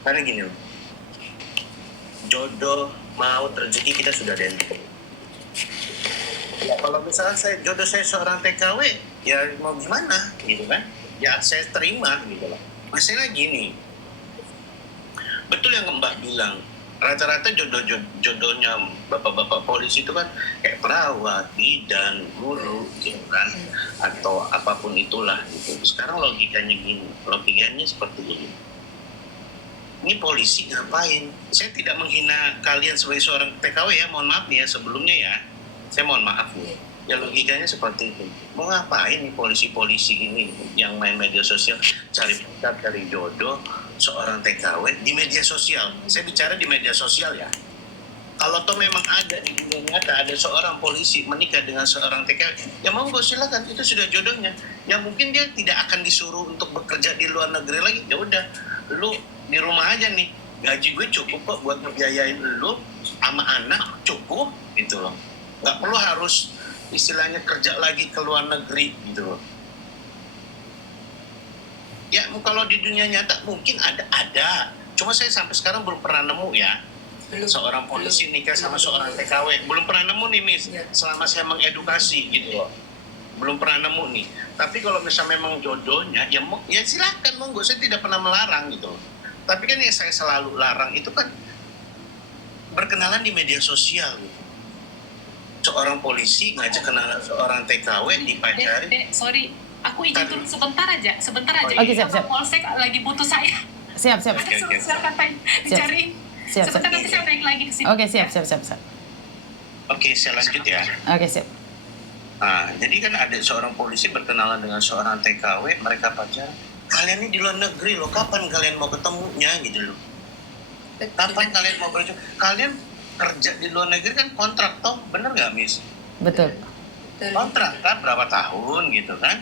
Karena gini loh, jodoh, maut, rezeki kita sudah ada yang tentu. Ya kalau misalnya jodoh saya seorang TKW, ya mau gimana gitu kan? Ya saya terima gitu loh. Masalah gini, betul yang Mbak bilang, rata-rata jodohnya bapak-bapak polisi itu kan kayak perawat, bidan, guru, gitu kan, atau apapun itulah gitu. Sekarang logikanya seperti ini. Ini polisi ngapain? Saya tidak menghina kalian sebagai seorang TKW ya, mohon maaf nih ya sebelumnya ya. Saya mohon maaf nih. Ya logikanya seperti itu. Mau ngapain nih polisi-polisi ini yang main media sosial cari pacar, cari jodoh seorang TKW di media sosial. Saya bicara di media sosial ya. Kalau toh memang ada di dunia nyata ada seorang polisi menikah dengan seorang TKW, ya monggo silakan, itu sudah jodohnya. Ya mungkin dia tidak akan disuruh untuk bekerja di luar negeri lagi. Ya udah, lu di rumah aja nih, gaji gue cukup kok buat ngebiayain lu sama anak, cukup gitu loh. Nggak perlu harus istilahnya kerja lagi ke luar negeri gitu loh. Ya kalau di dunia nyata mungkin ada. Cuma saya sampai sekarang belum pernah nemu ya. Seorang polisi nikah sama seorang TKW. Belum pernah nemu nih, Miss. Selama saya mengedukasi gitu loh. Belum pernah nemu nih. Tapi kalau misalnya memang jodohnya, ya silakan monggo. Saya tidak pernah melarang gitu loh. Tapi kan yang saya selalu larang itu kan berkenalan di media sosial gitu. Seorang polisi ngajak kenalan seorang TKW dipacari. Sorry, aku izin turun sebentar aja. Oke, siap. Polsek lagi butuh saya. Siap. Silakan dicari. Siap. Sebentar nanti saya balik lagi ke sini. Oke, siap. Oke, saya lanjut ya. Oke, siap. Nah, jadi kan ada seorang polisi berkenalan dengan seorang TKW, mereka pacaran. Kalian ini di luar negeri loh, kapan kalian mau ketemunya gitu loh? Kapan kalian mau berjumpa? Kalian kerja di luar negeri kan kontrak toh, bener nggak, Miss? Betul. Kontrak kan berapa tahun gitu kan?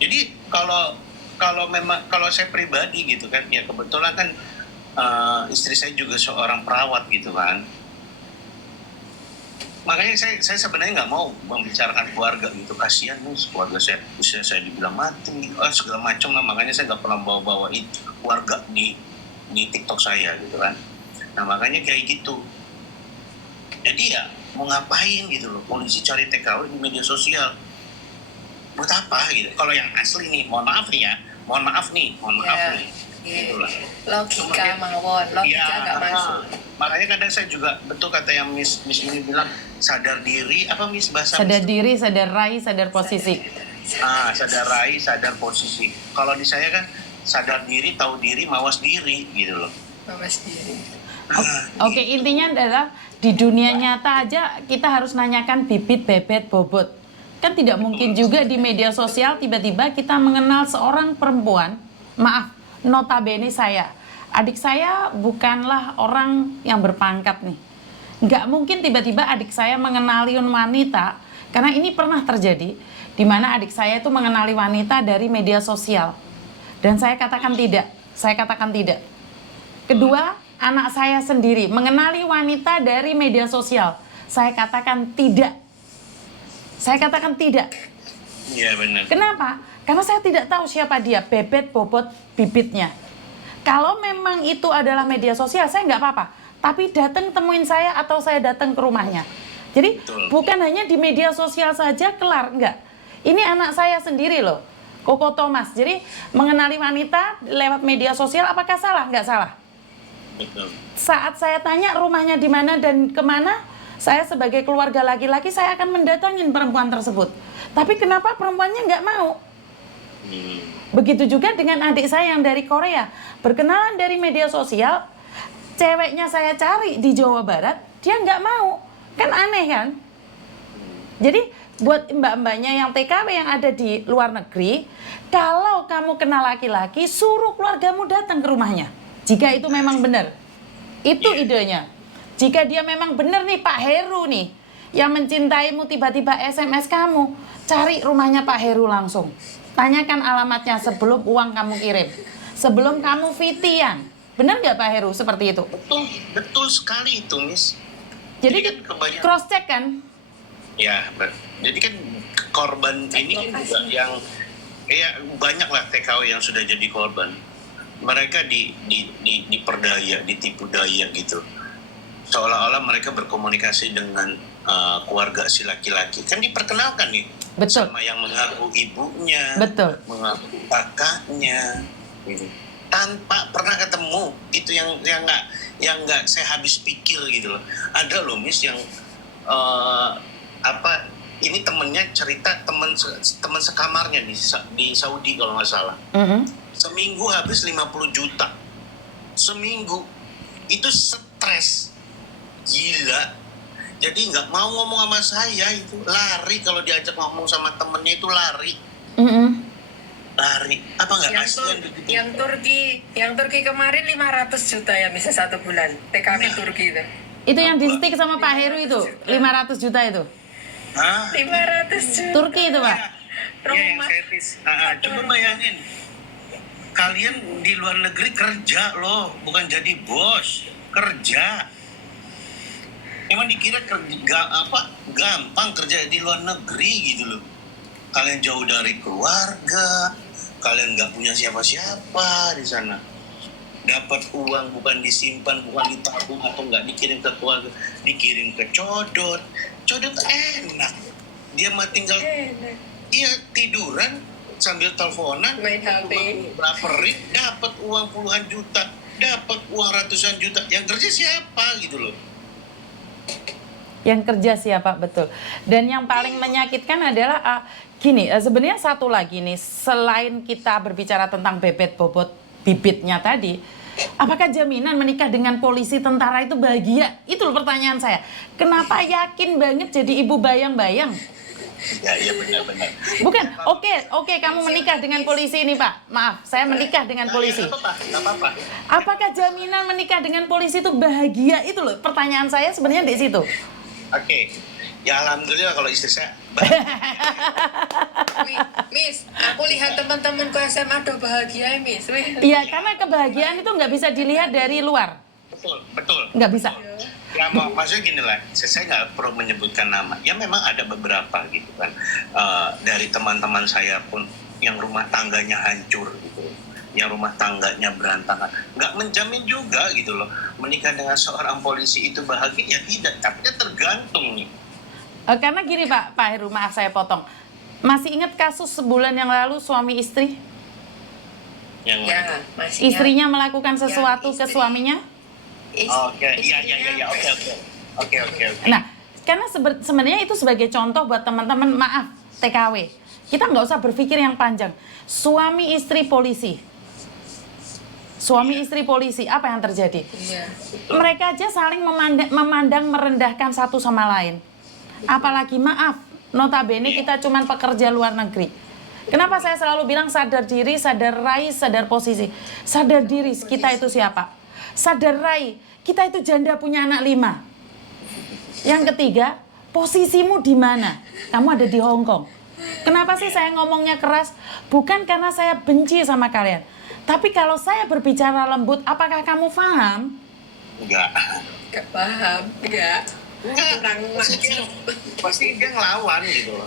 Jadi kalau saya pribadi gitu kan, ya kebetulan kan istri saya juga seorang perawat gitu kan. Makanya saya sebenarnya nggak mau membicarakan keluarga gitu, kasihan nih keluarga saya, usia saya dibilang mati, segala macam lah. Makanya saya nggak pernah bawa-bawain keluarga di TikTok saya gitu kan. Nah makanya kayak gitu. Jadi ya mau ngapain gitu loh, polisi cari TKW di media sosial. Buat apa gitu? Kalau yang asli nih, mohon maaf nih. Gitulah. Logika mawon, logika nggak masuk. Makanya kadang saya juga betul kata yang Miss ini bilang, sadar diri apa Miss bahasa? Sadar diri, sadar raih, sadar posisi. Sadar raih, sadar posisi. Kalau di saya kan sadar diri, tahu diri, mawas diri gitu loh. Mawas diri. Oke, intinya adalah di dunia nyata aja kita harus nanyakan bibit, bebet, bobot. Kan tidak mungkin juga di media sosial tiba-tiba kita mengenal seorang perempuan. Maaf, notabene adik saya bukanlah orang yang berpangkat nih. Nggak mungkin tiba-tiba adik saya mengenali wanita, karena ini pernah terjadi, di mana adik saya itu mengenali wanita dari media sosial. Dan saya katakan tidak. Kedua, anak saya sendiri mengenali wanita dari media sosial. Saya katakan tidak. Iya benar. Kenapa? Karena saya tidak tahu siapa dia, bebet, bobot, bibitnya. Kalau memang itu adalah media sosial, saya nggak apa-apa. Tapi datang temuin saya atau saya datang ke rumahnya. Jadi bukan hanya di media sosial saja kelar, enggak. Ini anak saya sendiri loh, Koko Thomas. Jadi mengenali wanita lewat media sosial, apakah salah? Nggak salah. Betul. Saat saya tanya rumahnya di mana dan kemana, saya sebagai keluarga laki-laki saya akan mendatangin perempuan tersebut. Tapi kenapa perempuannya nggak mau? Begitu juga dengan adik saya yang dari Korea, berkenalan dari media sosial, ceweknya saya cari di Jawa Barat, dia nggak mau, kan aneh kan? Jadi buat mbak-mbaknya yang TKW yang ada di luar negeri, kalau kamu kenal laki-laki, suruh keluargamu datang ke rumahnya. Jika itu memang benar, itu idenya. Jika dia memang benar nih Pak Heru nih, yang mencintaimu tiba-tiba SMS kamu, cari rumahnya Pak Heru langsung. Tanyakan alamatnya sebelum uang kamu kirim, sebelum kamu VT-an. Benar nggak Pak Heru seperti itu? Betul sekali itu, Miss. Jadi kan kebanyakan cross check kan? Ya, jadi kan korban ini kan juga yang banyak lah TKW yang sudah jadi korban. mereka diperdaya, ditipu daya gitu. Seolah-olah mereka berkomunikasi dengan keluarga si laki-laki. Kan diperkenalkan nih Betul. sama yang mengaku ibunya, Betul. mengaku kakaknya, gitu. Tanpa pernah ketemu. Itu yang nggak saya habis pikir gitu loh. Ada loh Miss yang ini temennya cerita teman sekamarnya di Saudi kalau nggak salah. Seminggu habis 50 juta. Seminggu. Itu stres. Gila. Jadi nggak mau ngomong sama saya itu. Lari kalau diajak ngomong sama temennya itu lari. Lari. Apa nggak kasihan gitu? Yang Turki kemarin 500 juta ya bisa 1 bulan. TKP Turki itu. Itu yang di stick sama Pak Heru itu, 500 juta itu. Hah? 500 juta. Turki itu, Pak. Iya, yang setis. Coba bayangin. Kalian di luar negeri kerja loh, bukan jadi bos. Kerja. Emang dikira gampang kerja di luar negeri gitu loh. Kalian jauh dari keluarga, kalian nggak punya siapa-siapa di sana. Dapat uang bukan disimpan, bukan ditabung atau nggak dikirim ke keluarga, dikirim ke Codot. Codot enak. Dia mah tinggal tiduran sambil teleponan, Main HP. baperin, dapat uang puluhan juta, dapat uang ratusan juta. Yang kerja siapa gitu loh? Yang kerja siapa, betul. Dan yang paling menyakitkan adalah gini, sebenarnya satu lagi nih, selain kita berbicara tentang bebet bobot bibitnya tadi, apakah jaminan menikah dengan polisi tentara itu bahagia? Itu loh pertanyaan saya. Kenapa yakin banget jadi ibu bayang-bayang? Ya benar-benar. Bukan, oke, kamu menikah dengan polisi ini, Pak. Maaf, saya menikah dengan polisi. Nggak apa-apa. Apakah jaminan menikah dengan polisi itu bahagia? Itu loh pertanyaan saya sebenarnya di situ. Oke. Ya alhamdulillah kalau istri saya Miss, aku lihat teman-temanku SMA udah bahagia, Miss. Iya, karena kebahagiaan itu nggak bisa dilihat dari luar. betul. Nggak bisa. Ya maksudnya gini lah, saya nggak perlu menyebutkan nama. Ya memang ada beberapa gitu kan. Dari teman-teman saya pun yang rumah tangganya hancur gitu. Yang rumah tangganya berantakan. Nggak menjamin juga gitu loh. Menikah dengan seorang polisi itu bahagia, ya tidak. Tapi kan tergantung nih. Karena gini Pak Heru, maaf saya potong. Masih ingat kasus sebulan yang lalu suami istri? Yang Ya, mana? masih. Istrinya melakukan sesuatu ke istri. suaminya? Oke, iya, oke. Nah, karena sebenarnya itu sebagai contoh buat teman-teman, maaf, TKW. Kita nggak usah berpikir yang panjang. Suami istri polisi. Suami istri polisi, apa yang terjadi? Iya. Mereka aja saling memandang merendahkan satu sama lain. Apalagi maaf, notabene kita cuman pekerja luar negeri. Kenapa saya selalu bilang sadar diri, sadar raih, sadar posisi. Sadar diri, kita itu siapa? Sadar raih, kita itu janda punya anak 5. Yang ketiga, posisimu di mana? Kamu ada di Hong Kong. Kenapa sih saya ngomongnya keras? Bukan karena saya benci sama kalian. Tapi kalau saya berbicara lembut, apakah kamu paham? Enggak. Gak paham, enggak. Pasti dia ngelawan gitu loh.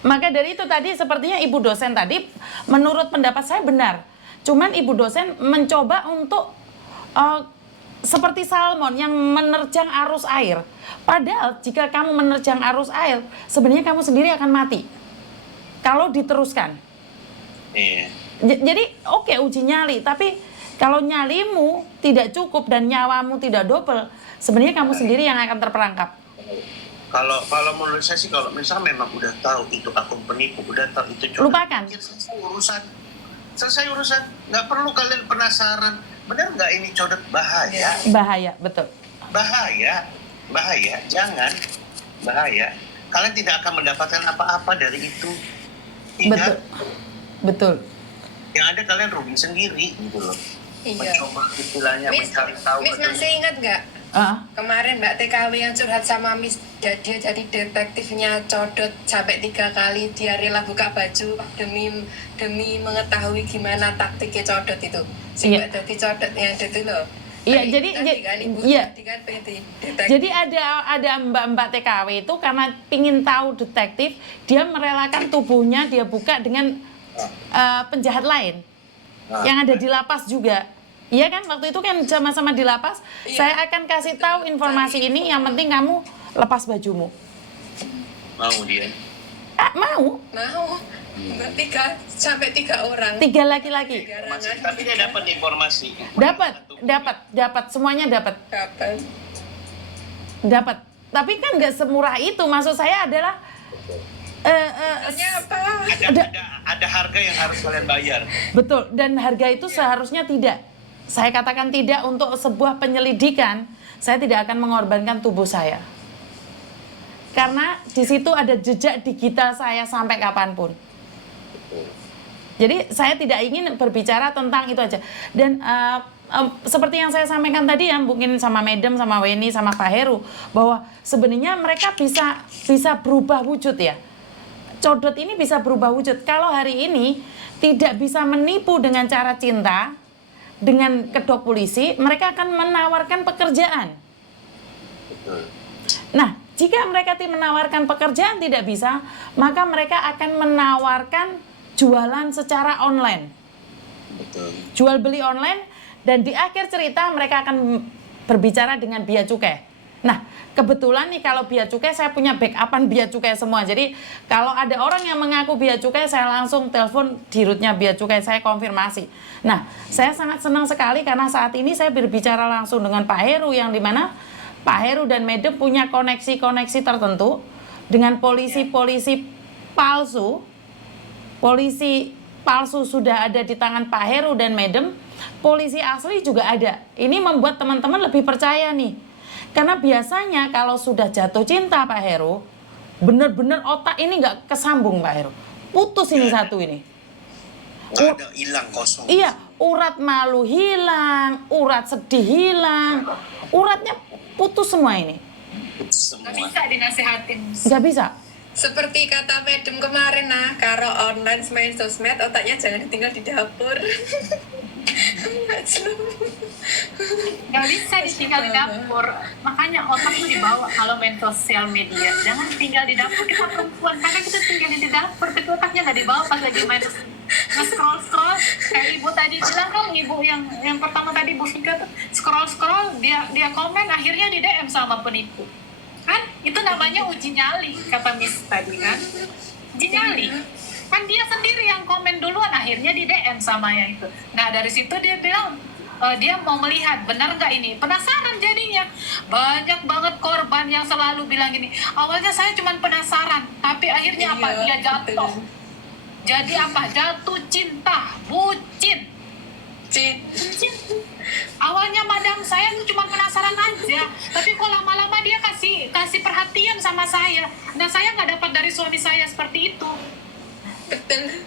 Maka dari itu tadi sepertinya ibu dosen tadi menurut pendapat saya benar. Cuman ibu dosen mencoba untuk seperti salmon yang menerjang arus air. Padahal jika kamu menerjang arus air, sebenarnya kamu sendiri akan mati. Kalau diteruskan. Iya. Jadi oke, uji nyali, tapi kalau nyalimu tidak cukup dan nyawamu tidak double, sebenarnya kamu sendiri yang akan terperangkap. Kalau menurut saya sih, kalau misalnya memang udah tahu itu akun penipu, udah tahu itu codot, Lupakan. ya selesai urusan. Nggak perlu kalian penasaran, benar nggak ini codot? Bahaya, Bahaya, betul. bahaya, jangan, bahaya. Kalian tidak akan mendapatkan apa-apa dari itu. Ingat, Betul. yang ada kalian rugi sendiri gitu loh. Iya. Mencoba istilahnya Miss, mencari tahu. Miss masih ingat nggak? Kemarin Mbak TKW yang curhat sama Miss, dia jadi detektifnya Codot sampai 3 kali dia rela buka baju demi mengetahui gimana taktiknya Codot itu. Si Iya. Mbak Dati Codot yang itu loh. Iya, Tadi jadi kan, Ibu iya. tadi kan detektif. Jadi ada mbak-mbak TKW itu karena pingin tahu detektif, dia merelakan tubuhnya dia buka dengan penjahat lain. yang ada di lapas juga. Iya kan, waktu itu kan sama-sama di lapas. Iya. Saya akan kasih tahu informasi ini, yang penting kamu lepas bajumu. Mau dia. Mau. Mau. 3 orang. 3 laki-laki. Tapi dia dapat informasi. Dapat, semuanya dapat. Kapan? Dapat. Tapi kan nggak semurah itu. Maksud saya adalah Apa? Ada harga yang harus kalian bayar. betul, dan harga itu seharusnya tidak. Saya katakan tidak untuk sebuah penyelidikan. Saya tidak akan mengorbankan tubuh saya. Karena di situ ada jejak digital saya sampai kapanpun. Jadi saya tidak ingin berbicara tentang itu aja. Dan seperti yang saya sampaikan tadi ya, mungkin sama Madam, sama Weni, sama Pak Heru, bahwa sebenarnya mereka bisa berubah wujud ya. Codot ini bisa berubah wujud. Kalau hari ini tidak bisa menipu dengan cara cinta, dengan kedok polisi, mereka akan menawarkan pekerjaan. Nah, jika mereka menawarkan pekerjaan tidak bisa, maka mereka akan menawarkan jualan secara online. Betul. Jual beli online, dan di akhir cerita mereka akan berbicara dengan bea cukai. Nah, kebetulan nih kalau bea cukai saya punya backupan bea cukai semua. Jadi kalau ada orang yang mengaku bea cukai, saya langsung telepon dirutnya bea cukai, saya konfirmasi. Nah, saya sangat senang sekali karena saat ini saya berbicara langsung dengan Pak Heru, yang dimana Pak Heru dan Madam punya koneksi-koneksi tertentu dengan polisi-polisi palsu. Polisi palsu sudah ada di tangan Pak Heru dan Madam, polisi asli juga ada. Ini membuat teman-teman lebih percaya nih. Karena biasanya kalau sudah jatuh cinta Pak Heru, bener-bener otak ini nggak kesambung Pak Heru. Putus ini satu ini. Ada hilang kosong. Iya, urat malu hilang, urat sedih hilang, uratnya putus semua ini. Semua. Nggak bisa dinasehatin. Nggak bisa. Seperti kata Madam kemarin, nah, kalau online main sosmed, otaknya jangan ditinggal di dapur. Nggak bisa ditinggal di dapur. Makanya otak tuh dibawa kalau main sosial media. Jangan tinggal di dapur, kita perempuan. Karena kita tinggal di dapur, tapi otaknya nggak dibawa pas lagi main nge-scroll. Kayak ibu tadi bilang kan, ibu yang pertama tadi Bu Fika tuh scroll, dia komen, akhirnya di DM sama penipu. Kan itu namanya uji nyali, kata Miss tadi kan. Uji nyali. Kan dia sendiri yang komen duluan, akhirnya di DM sama yang itu. Nah dari situ dia bilang, dia mau melihat benar nggak ini, penasaran jadinya. Banyak banget korban yang selalu bilang gini, awalnya saya cuma penasaran, tapi akhirnya apa, dia jatuh. Jadi apa, jatuh cinta, bucin. Awalnya madam saya tuh cuma penasaran aja, tapi kok lama-lama dia kasih perhatian sama saya. Nah saya nggak dapat dari suami saya seperti itu. Betul.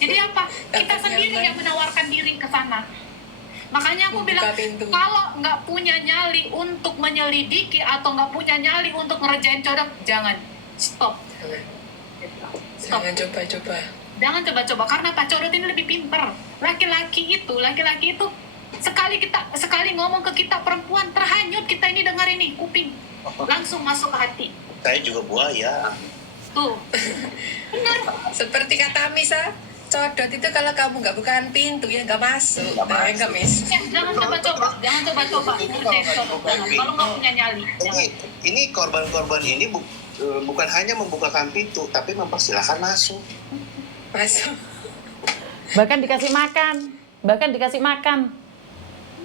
Jadi apa? Kita sendiri yang menawarkan diri ke sana. Makanya aku bilang, pintu. kalau nggak punya nyali untuk menyelidiki atau nggak punya nyali untuk ngerjain codok, jangan. Stop. Jangan coba-coba. Jangan coba-coba, karena Pak Codot ini lebih pinter. Laki-laki itu sekali ngomong ke kita perempuan, terhanyut kita ini dengar ini kuping, langsung masuk ke hati. Saya juga buaya. Tuh, benar. Seperti kata Misa, codot itu kalau kamu nggak bukaan pintu ya nggak masuk. Nggak Miss. Jangan coba-coba ngerjain codok. Kalau nggak punya nyali, jangan. Ini korban-korban ini bukan hanya membukakan pintu, tapi mempersilahkan masuk. Masuk. Bahkan dikasih makan.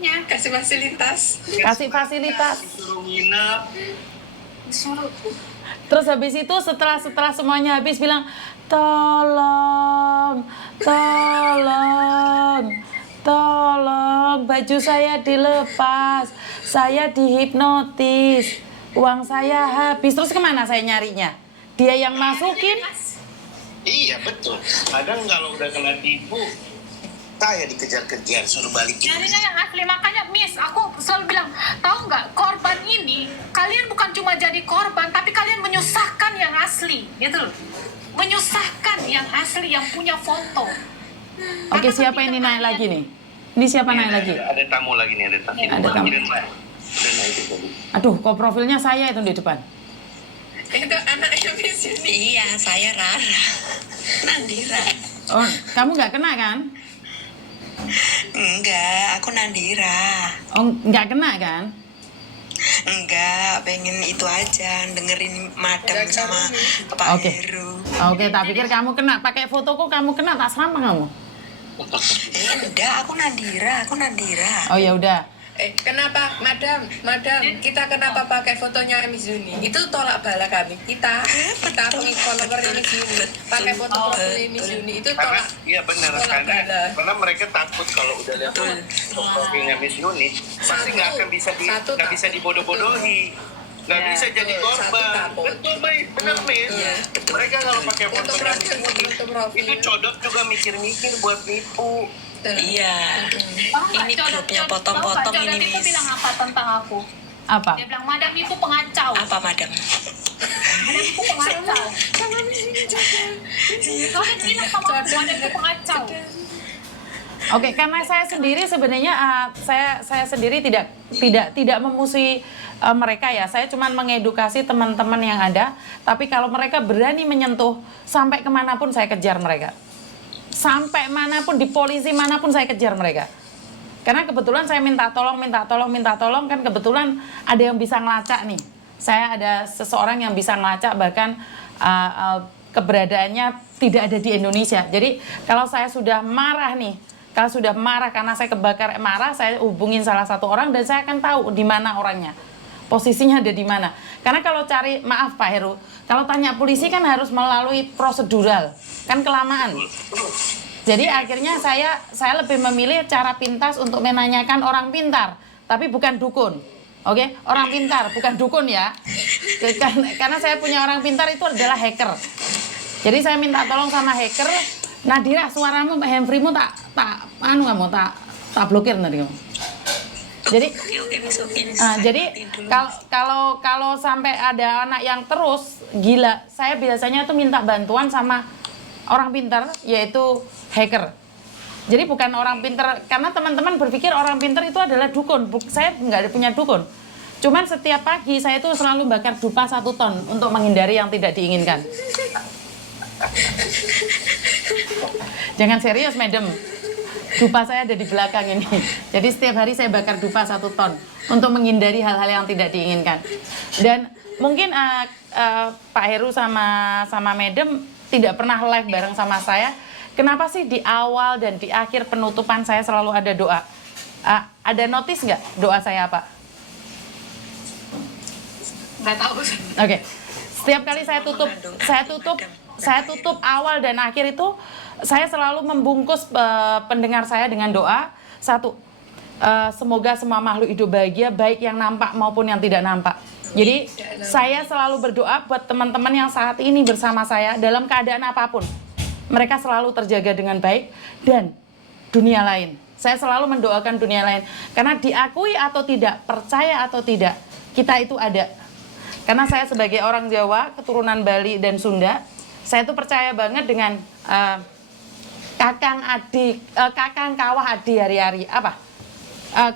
Ya, Kasih fasilitas. Kasih fasilitas. Disuruh nginep. disuruh. Terus habis itu setelah semuanya habis bilang, tolong baju saya dilepas, saya dihipnotis, uang saya habis. Terus kemana saya nyarinya? Dia yang masukin. Iya betul. Kadang kalau udah kena tipu, saya dikejar-kejar suruh balikin. Nyarinya yang asli. Makanya Miss, aku selalu bilang, tahu nggak, korban ini kalian bukan cuma jadi korban, tapi kalian menyusahkan yang asli, gitu loh. Menyusahkan yang asli, yang punya foto. Oke, siapa ini naik lagi nih? Ini siapa naik lagi? Ada tamu lagi nih, ada tamu. Ada tamu. Udah naik itu tadi. Aduh, kok profilnya saya itu di depan. Itu anaknya Miss ini. Iya, saya Rara. Nandira. Oh, kamu nggak kena kan? Enggak, aku Nandira. Oh, nggak kena kan? Enggak, pengen itu aja, dengerin Madam sama Pak Oke. Heru. Oke, tak pikir kamu kena. Pakai fotoku kamu kena, tak sama kamu. Enggak, aku Nandira. Oh ya udah. Kenapa, Madam, kita kenapa pakai fotonya Miss Yuni? Itu tolak bala kami. Kita follower Miss Yuni, pakai foto profil Miss Yuni itu Karena tolak. iya benar, Tolak bala. karena mereka takut kalau udah lihat profilnya Miss Yuni pasti nggak akan bisa dibodoh-bodohi, nggak bisa jadi korban. Betul baik, benar Miss. Mereka kalau pakai Foto fotonya profil, Miss Yuni foto profil. itu codot juga mikir-mikir buat nipu. Iya. Ini grupnya Pak potong-potong Codot ini, itu Miss. bilang apa tentang aku? Apa? Dia bilang, Madam itu pengacau. Apa, Madam? Madam itu pengacau. Kau kan bilang sama aku, Madam itu pengacau. Oke, karena saya sendiri sebenarnya saya sendiri tidak memusuhi mereka ya. Saya cuma mengedukasi teman-teman yang ada. Tapi kalau mereka berani menyentuh sampai kemanapun saya kejar mereka. Sampai manapun di polisi manapun saya kejar mereka. Karena kebetulan saya minta tolong kan kebetulan ada yang bisa ngelacak nih. Saya ada seseorang yang bisa ngelacak bahkan keberadaannya tidak ada di Indonesia. Jadi kalau saya sudah marah nih, karena saya kebakar marah, saya hubungin salah satu orang dan saya akan tahu di mana orangnya. Posisinya ada di mana. Karena kalau cari, maaf Pak Heru, kalau tanya polisi kan harus melalui prosedural, kan kelamaan. Jadi akhirnya saya lebih memilih cara pintas untuk menanyakan orang pintar, tapi bukan dukun. Oke, orang pintar, bukan dukun ya. Karena saya punya orang pintar itu adalah hacker. Jadi saya minta tolong sama hacker, Nadira suaramu, handfree-mu tak blokir nanti kamu. Jadi jadi kalau sampai ada anak yang terus gila, saya biasanya tuh minta bantuan sama orang pintar, yaitu hacker. Jadi bukan orang pintar, karena teman-teman berpikir orang pintar itu adalah dukun. Saya nggak punya dukun. Cuman setiap pagi saya tuh selalu bakar dupa 1 ton untuk menghindari yang tidak diinginkan. Jangan serius, madam. Dupa saya ada di belakang ini. Jadi setiap hari saya bakar dupa 1 ton untuk menghindari hal-hal yang tidak diinginkan. Dan mungkin Pak Heru sama madam tidak pernah live bareng sama saya. Kenapa sih di awal dan di akhir penutupan saya selalu ada doa? Ada notice nggak doa saya apa? Nggak tahu. Oke. Setiap kali saya tutup awal dan akhir itu saya selalu membungkus pendengar saya dengan doa. 1, semoga semua makhluk hidup bahagia, baik yang nampak maupun yang tidak nampak. Jadi saya selalu berdoa buat teman-teman yang saat ini bersama saya dalam keadaan apapun. Mereka selalu terjaga dengan baik dan dunia lain. Saya selalu mendoakan dunia lain. Karena diakui atau tidak, percaya atau tidak, kita itu ada. Karena saya sebagai orang Jawa, keturunan Bali dan Sunda, saya tuh percaya banget dengan kakang kawah adi hari-hari. Apa?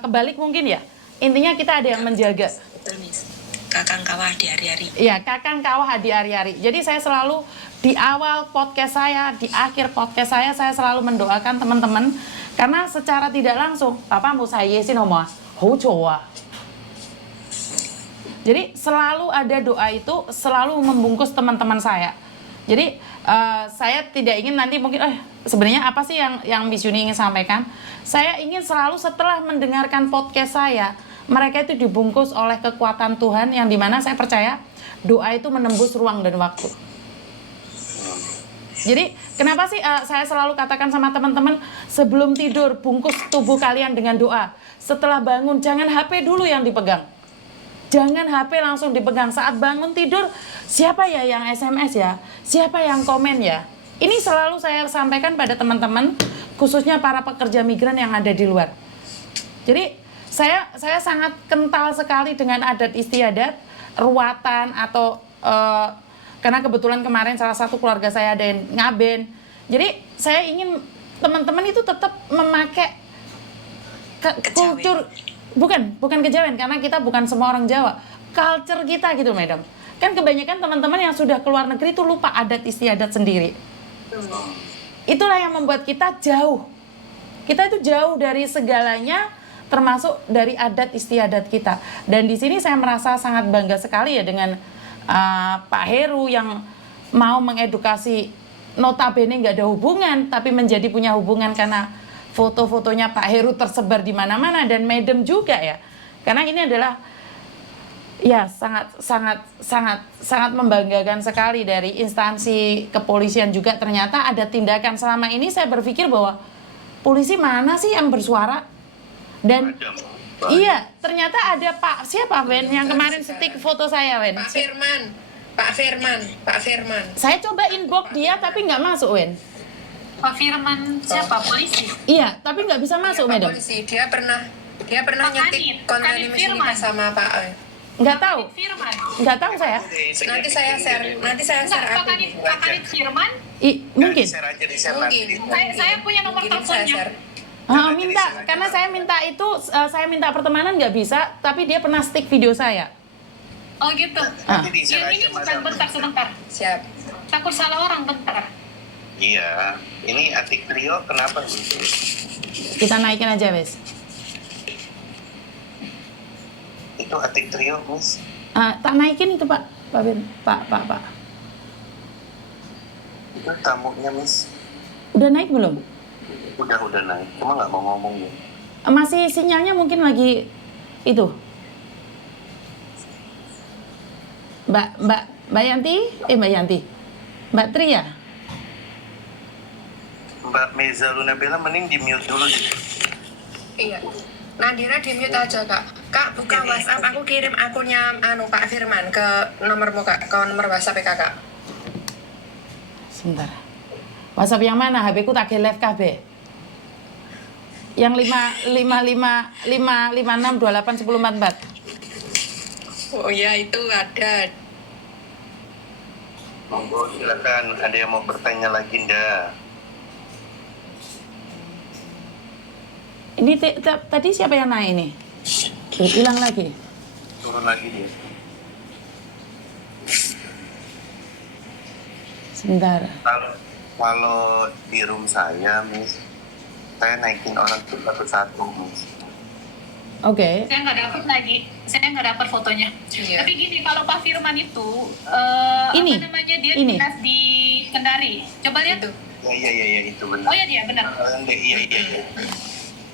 Kebalik mungkin ya. Intinya kita ada yang menjaga. Betul, Miss. Kakang kawah di hari-hari. Iya, kakang kawah di hari-hari. Jadi saya selalu di awal podcast saya, di akhir podcast saya selalu mendoakan teman-teman. Karena secara tidak langsung, Papa mau saya sih nomor, jadi selalu ada doa itu, selalu membungkus teman-teman saya. Jadi saya tidak ingin nanti mungkin, sebenarnya apa sih yang Miss Yuni ingin sampaikan? Saya ingin selalu setelah mendengarkan podcast saya, mereka itu dibungkus oleh kekuatan Tuhan yang dimana saya percaya doa itu menembus ruang dan waktu. Jadi kenapa sih saya selalu katakan sama teman-teman, sebelum tidur bungkus tubuh kalian dengan doa. Setelah bangun jangan HP dulu yang dipegang. Jangan HP langsung dipegang. Saat bangun tidur, siapa ya yang SMS ya? Siapa yang komen ya? Ini selalu saya sampaikan pada teman-teman, khususnya para pekerja migran yang ada di luar. Jadi saya sangat kental sekali dengan adat istiadat, ruatan atau karena kebetulan kemarin salah satu keluarga saya ada yang ngaben. Jadi saya ingin teman-teman itu tetap memakai kultur, bukan kejawen, karena kita bukan semua orang Jawa. Culture kita gitu, madam. Kan kebanyakan teman-teman yang sudah keluar negeri itu lupa adat istiadat sendiri. Itulah yang membuat kita jauh Kita itu jauh dari segalanya, termasuk dari adat istiadat kita. Dan di sini saya merasa sangat bangga sekali ya dengan Pak Heru yang mau mengedukasi, notabene nggak ada hubungan, tapi menjadi punya hubungan karena foto-fotonya Pak Heru tersebar di mana-mana, dan Madam juga ya. Karena ini adalah ya sangat membanggakan sekali dari instansi kepolisian juga. Ternyata ada tindakan. Selama ini saya berpikir bahwa polisi mana sih yang bersuara, dan iya ternyata ada Pak siapa Wen yang kemarin stick foto saya, Wen. Pak Firman. Saya coba inbox dia tapi nggak masuk, Wen. Pak Firman siapa? Polisi? Iya tapi nggak bisa masuk, Pak Madam. polisi, dia pernah Pak nyetik konten Kadif ini Firman. sama Pak. Nggak tahu, Firman. nggak tahu saya. Nanti saya share Enggak, Pak Kadif Firman. Mungkin. Share aja di share nanti. Saya punya nomor Kirim saya teleponnya. share. Minta, karena saya minta itu, saya minta pertemanan nggak bisa, tapi dia pernah stick video saya. Oh gitu. Nanti di share Ini aja, Madam. bentar sebentar. Siap. Takut salah orang bentar. Iya, ini Atik Trio kenapa gitu? Kita naikin aja, wes. Itu Atik Trio, Miss. Tak naikin itu Pak, Pak. Itu tamunya, Miss. Udah naik belum? Udah naik, cuma nggak mau ngomong ya. Masih sinyalnya mungkin lagi itu. Mbak Yanti, Mbak Tri ya? Mbak Meza Lunabella mending di mute dulu deh. Iya. Nadira di mute aja kak. Kak buka WhatsApp, aku kirim akunnya Pak Firman ke nomormu kak, ke nomor WhatsApp kakak. Sebentar. WhatsApp yang mana? HP ku tak live KB. Yang 556281044. Oh iya itu ada. Monggo silakan, ada yang mau bertanya lagi ndak? Ini tadi siapa yang naik ini? Hilang lagi. Turun lagi dia. Sebentar. Kalau di room saya, Miss, saya naikin orang itu satu-satu, Miss. Oke. Saya nggak dapat fotonya. Iya. Tapi gini, kalau Pak Firman itu Ini. apa namanya, dia Ini. dinas di Kendari. Coba lihat. Itu. Iya, itu benar. Oh ya dia benar. Iya.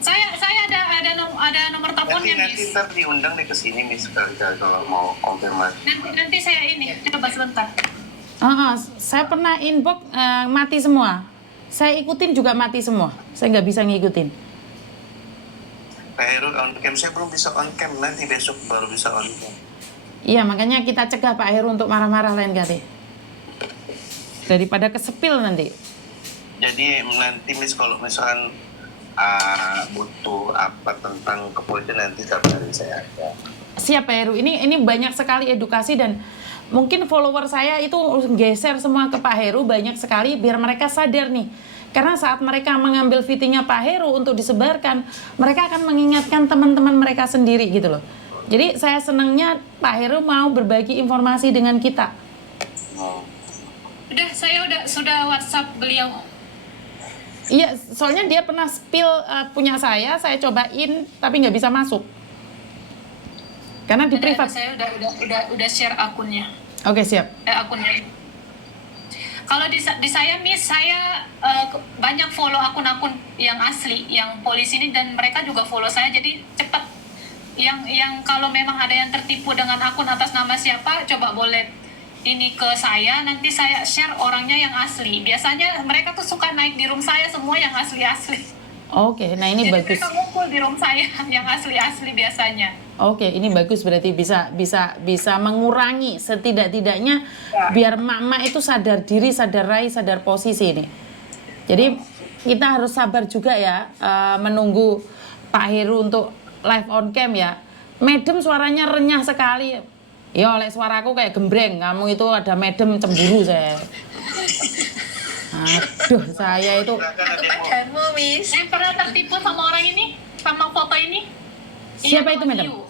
Saya ada nomor teleponnya, Nanti Miss. ntar diundang deh ke sini, Miss, kalau mau konfirmasi. Nanti saya ini coba sebentar. Saya pernah inbox mati semua. Saya ikutin juga mati semua. Saya nggak bisa ngikutin. Pak Heru on cam, saya belum bisa on cam, nanti besok baru bisa on cam. Iya, makanya kita cegah Pak Heru untuk marah-marah lain kali. Daripada kesepil nanti. Jadi nanti, Miss, kalau misalkan butuh apa tentang kepolisian nanti kabarin saya aja. Siap Pak Heru. Ini banyak sekali edukasi, dan mungkin follower saya itu geser semua ke Pak Heru banyak sekali biar mereka sadar nih. Karena saat mereka mengambil VT-nya Pak Heru untuk disebarkan, mereka akan mengingatkan teman-teman mereka sendiri gitu loh. Jadi saya senangnya Pak Heru mau berbagi informasi dengan kita. Saya sudah WhatsApp beliau. Iya, soalnya dia pernah spill punya saya cobain tapi nggak bisa masuk. Karena di privat. Saya udah share akunnya. Oke, siap. Akunnya. Kalau di saya, Miss, saya banyak follow akun-akun yang asli, yang polisi ini, dan mereka juga follow saya, jadi cepat. Yang kalau memang ada yang tertipu dengan akun atas nama siapa, coba boleh ini ke saya, nanti saya share orangnya yang asli. Biasanya mereka tuh suka naik di room saya semua yang asli-asli. Oke, nah ini Jadi bagus. mereka ngumpul di room saya yang asli-asli biasanya. Oke, ini bagus, berarti bisa mengurangi setidak-tidaknya biar mama itu sadar diri, sadar rai, sadar posisi ini. Jadi kita harus sabar juga ya menunggu Pak Heru untuk live on cam ya. Madam suaranya renyah sekali. Ya, oleh suaraku kayak gembreng. Kamu itu ada madam cemburu saya. Aduh, saya itu. Aku padamu, Miss. Yang pernah tertipu sama orang ini, sama foto ini? Siapa itu, Madam?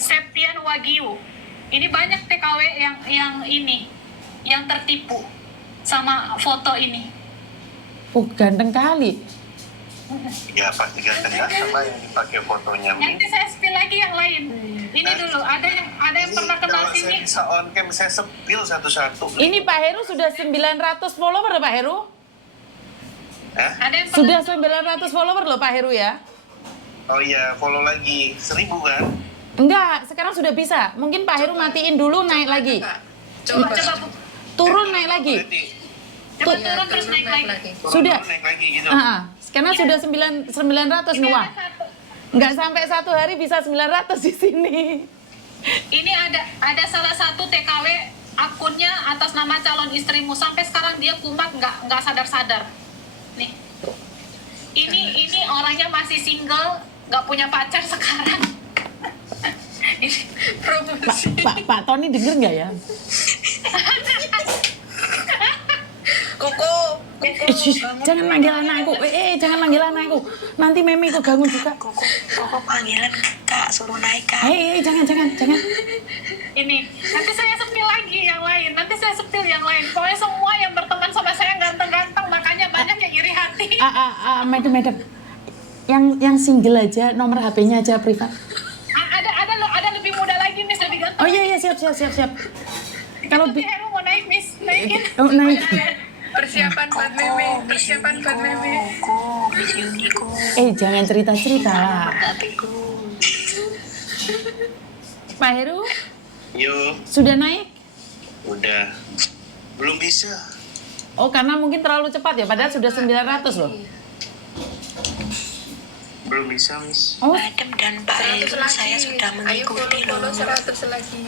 Septian Wagyu. Ini banyak TKW yang tertipu sama foto ini. Ganteng kali. Ya pasti ganteng-ganteng lah yang dipakai fotonya. Nanti saya spill lagi yang lain. Ini dulu, ada yang pernah kenal Kalau saya sini. bisa on cam, saya sepil satu-satu. Ini Pak Heru sudah 900 follower Pak Heru. Hah? Ada yang pernah Sudah 900 follower loh Pak Heru ya. Oh iya, follow lagi 1.000 kan? Enggak, sekarang sudah bisa. Mungkin Pak Heru matiin dulu, naik lagi. Coba. Turun, naik lagi. Berarti coba Iya, turun terus naik lagi. turun, Sudah. naik lagi gitu. Karena sudah 900 Ini nih, wah. ada satu. Nggak sampai 1 hari bisa 900 di sini. Ini ada salah satu TKW akunnya atas nama calon istrimu sampai sekarang dia kumat nggak sadar-sadar. Nih. Ini orangnya masih single, nggak punya pacar sekarang. Ini promosi. Pak Tony denger nggak ya? Koko, Jangan manggil anakku. Jangan manggil anakku. Nanti Memi ikut ganggu juga. Koko panggilan kak, suruh naik kak. Jangan. Ini nanti saya sepil lagi yang lain. Nanti saya sepil yang lain. Pokoknya semua yang berteman sama saya ganteng-ganteng, makanya banyak yang iri hati. Madam. Yang single aja, nomor HP-nya aja privat. Ada lebih muda lagi, Miss, lebih ganteng. Oh iya, siap. Kalau Tapi Heru mau naik, Miss, naikin. naik. Persiapan buat meme, persiapan buat meme. Koko, Miss Yuniko. Jangan cerita-cerita lah. Hatiku. Pak Heru, Yuk, sudah naik? udah. Belum bisa. Oh, karena mungkin terlalu cepat ya, padahal sudah 900 loh. Belum bisa, Miss. Oh, Madam dan Pak 100 Heru, lagi. saya sudah Ayo mengikuti follow loh. 100 lagi.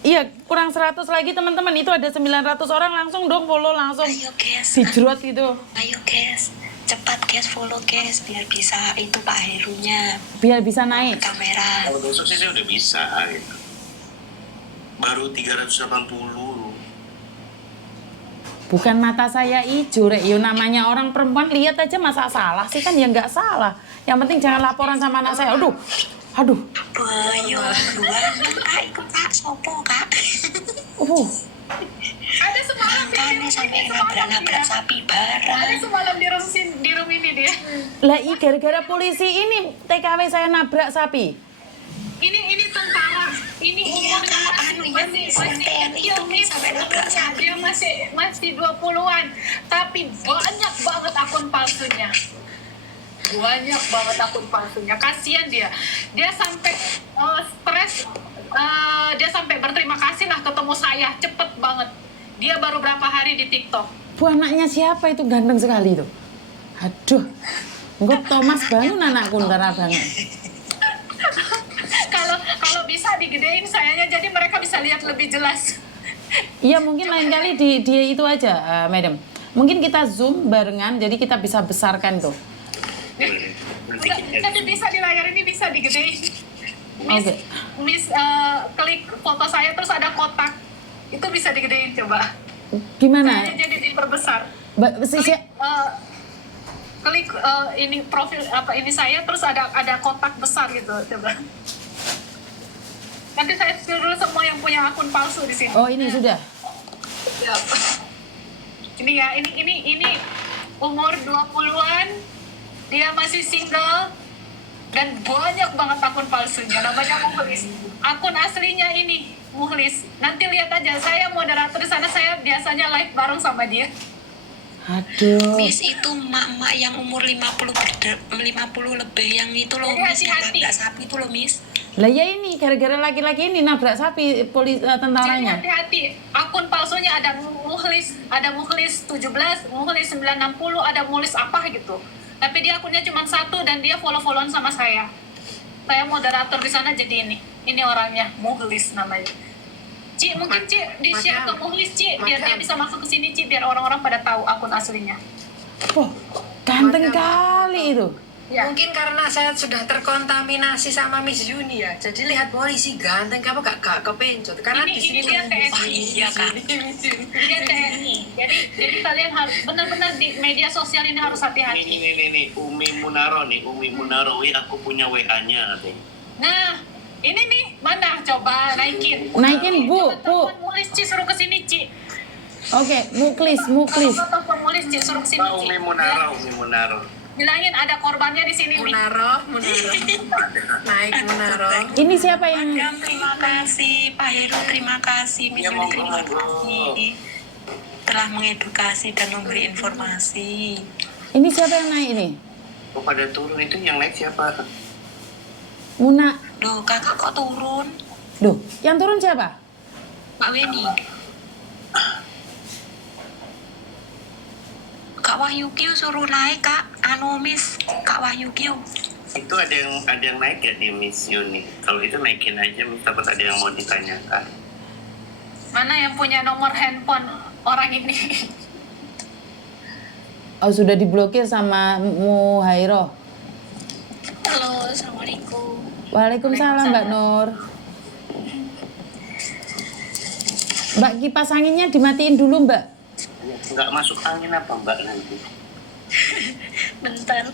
iya, kurang 100 lagi teman-teman. Itu ada 900 orang, langsung dong follow, langsung Ayo guys, dijerot gitu. ayo guys, cepat guys follow guys biar bisa itu Pak Herunya Biar bisa naik. kamera. Kalau besok sih saya udah bisa gitu. Baru 380. Bukan mata saya ijo, Rek. Yo namanya orang perempuan, lihat aja masa salah sih kan, ya nggak salah. Yang penting jangan laporan sama anak saya. Aduh. Boyo dua kak ikut kak sopo kak. Ada semalam Makanya sampai nabrak-nabrak sapi Ada barang. semalam di room ini dia. Lah gara-gara polisi ini TKW saya nabrak sapi. Ini tentara. Ini Iya, umurnya Kak. Anu, ya, masih TNI kecil, itu Miss. sampai nabrak sapi. Dia masih 20-an. Tapi banyak banget akun palsunya. Banyak banget akun palsunya. Kasihan dia. Dia sampai stres. Dia sampai berterima kasih lah ketemu saya. Cepet banget. Dia baru berapa hari di TikTok. Bu, anaknya siapa itu, ganteng sekali tuh. Aduh. Engko Thomas bangun anakku ntar banget. Kalau bisa digedein sayanya, jadi mereka bisa lihat lebih jelas. Iya, mungkin lain kali di itu aja, Madam. Mungkin kita zoom barengan, jadi kita bisa besarkan tuh. Tapi bisa di layar ini bisa digedein. Miss, Oke. Miss klik foto saya terus ada kotak. Itu bisa digedein coba. Gimana? Saya jadi diperbesar. Klik ini profil ini saya terus ada kotak besar gitu coba. Nanti saya spill dulu semua yang punya akun palsu di sini. Oh, ini sudah. Ya. Ini ya, ini umur 20-an, dia masih single dan banyak banget akun palsunya. Namanya Muhlis. Akun aslinya ini Muhlis. Nanti lihat aja, saya moderator di sana, saya biasanya live bareng sama dia. Aduh. Miss itu emak-emak yang umur 50 lebih yang itu loh Jadi Miss yang hati-hati. nabrak sapi itu loh Miss. Lah ya ini gara-gara laki-laki ini nabrak sapi Jadi tentaranya. hati-hati, akun palsunya ada Muhlis 17, Muhlis 960, ada Muhlis apa gitu. Tapi dia akunnya cuma satu dan dia follow-followan sama saya. Saya moderator di sana jadi ini. Ini orangnya, Muhlis namanya. Ci, mungkin Ci di-share ke Muhlis Ci, biar dia bisa masuk ke sini Ci, biar orang-orang pada tahu akun aslinya. Oh, ganteng kali itu. Ya. Mungkin karena saya sudah terkontaminasi sama Miss Yuni ya. Jadi lihat polisi ganteng kamu gak kepencot. Karena Ini di sini dia TNI. Oh iya kak. Dia TNI. Jadi kalian harus benar-benar di media sosial ini harus hati-hati. Ini Umi Munaro nih, Umi Munaro, aku punya WA-nya nih. Nah, ini nih, mana? Coba naikin. Naikin, Bu, Coba Bu. telepon Mulis, Ci, suruh ke sini, Ci. Oke, Muklis. Kalau telepon Mulis, Ci, suruh ke sini, Pak Ci. Umi Munaro, Umi Munaro. Bilangin ada korbannya di sini nih. Munaroh. Naik Munaroh. Ini siapa yang Madam, terima kasih. Pak Heru, terima kasih. Miss Ya, Yuli, terima monggo. kasih. Telah mengedukasi dan memberi informasi. ini siapa yang naik ini? Oh, pada turun itu yang naik siapa? Muna. Loh, kakak kok turun? Duh, yang turun siapa? Pak Weni. Kak Wahyu Kyu suruh naik, Kak. Anu, Miss. Kak Wahyu Kyu. Itu ada yang naik ya di Miss Yuni. Kalau itu naikin aja, Miss, takut ada yang mau ditanyakan. Mana yang punya nomor handphone orang ini? Oh, sudah diblokir sama Muhairo. Halo, Assalamualaikum. Waalaikumsalam Mbak Nur. Mbak, kipas anginnya dimatiin dulu Mbak. Nggak masuk angin apa Mbak nanti? Bentar.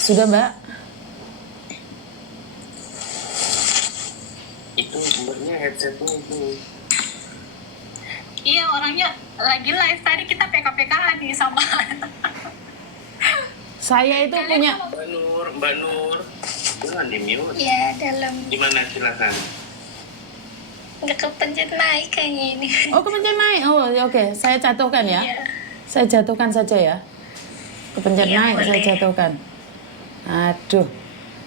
Sudah Mbak? Itu Mbaknya headsetnya itu. Iya, orangnya lagi live tadi kita PK-PKan nih sama. Saya itu punya Mbak Nur, jangan di mute. Ya, dalam Gimana silakan? nggak kepencet naik kayaknya ini. Oh, kepencet naik. Oh, oke. Saya jatuhkan ya. Iya. Saya jatuhkan saja ya. Kepencet Iya, naik, saya boleh. jatuhkan. Aduh.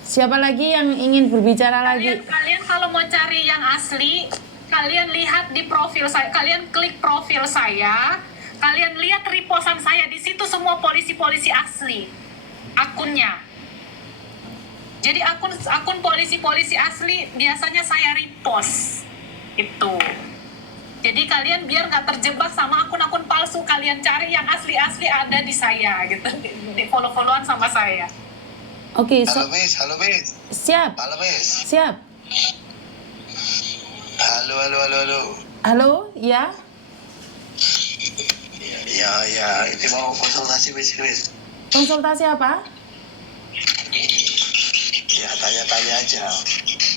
Siapa lagi yang ingin berbicara lagi? Kalian kalau mau cari yang asli, kalian lihat di profil saya, kalian klik profil saya, kalian lihat repostan saya di situ semua polisi-polisi asli akunnya. Jadi akun polisi-polisi asli biasanya saya repost itu. Jadi kalian biar nggak terjebak sama akun-akun palsu, kalian cari yang asli-asli ada di saya gitu, di follow-followan sama saya. Oke, Halo Miss. siap, Halo Miss. siap. Halo. Halo, ya? Ya, ini mau konsultasi Miss. Konsultasi apa? Ya, tanya-tanya aja.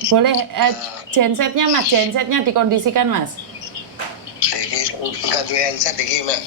Boleh gensetnya Mas, gensetnya dikondisikan Mas. Iki enggak duwe handset iki, Mak.